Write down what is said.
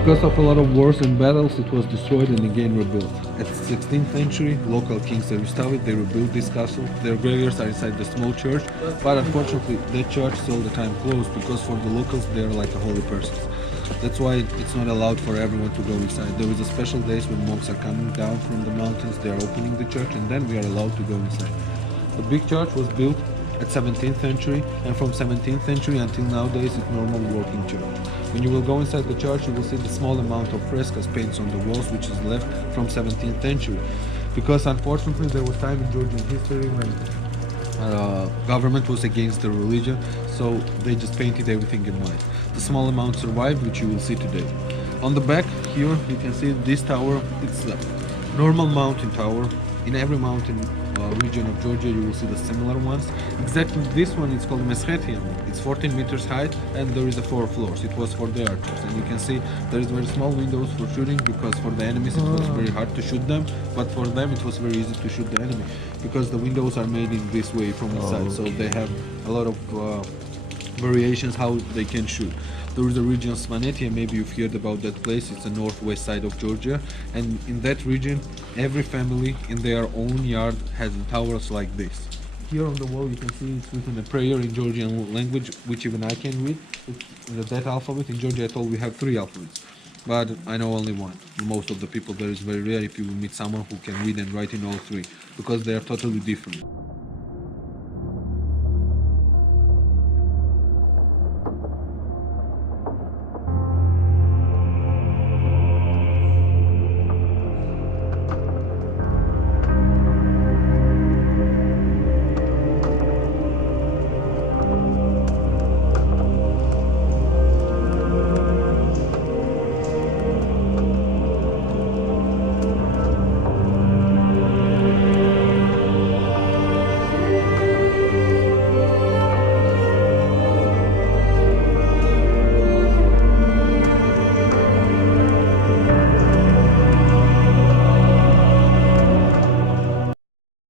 Because of a lot of wars and battles, it was destroyed and again rebuilt. At the 16th century, local kings they restored it, they rebuilt this castle. Their graveyards are inside the small church, but unfortunately that church is all the time closed because for the locals they are like a holy persons. That's why it's not allowed for everyone to go inside. There is a special days when monks are coming down from the mountains, they are opening the church, and then we are allowed to go inside. The big church was built at 17th century, and from 17th century until nowadays it's normal working church. When you will go inside the church, you will see the small amount of frescoes, paints on the walls, which is left from 17th century. Because unfortunately there was time in Georgian history when government was against the religion, so they just painted everything in white. The small amount survived, which you will see today. On the back here you can see this tower. It's a normal mountain tower. In every mountain region of Georgia you will see the similar ones. Exactly this one is called Meskhetian. It's 14 meters high and there is a 4 floors. It was for the archers, and you can see there is very small windows for shooting because for the enemies it was very hard to shoot them, but for them it was very easy to shoot the enemy because the windows are made in this way from inside, so they have a lot of variations how they can shoot. There is a region Svanetia, maybe you've heard about that place. It's the northwest side of Georgia, and in that region every family in their own yard has towers like this. Here on the wall you can see it's written a prayer in Georgian language, which even I can read. It's in that alphabet. In Georgia at all we have 3 alphabets, but I know only one. Most of the people there is very rare if you will meet someone who can read and write in all 3 because they are totally different.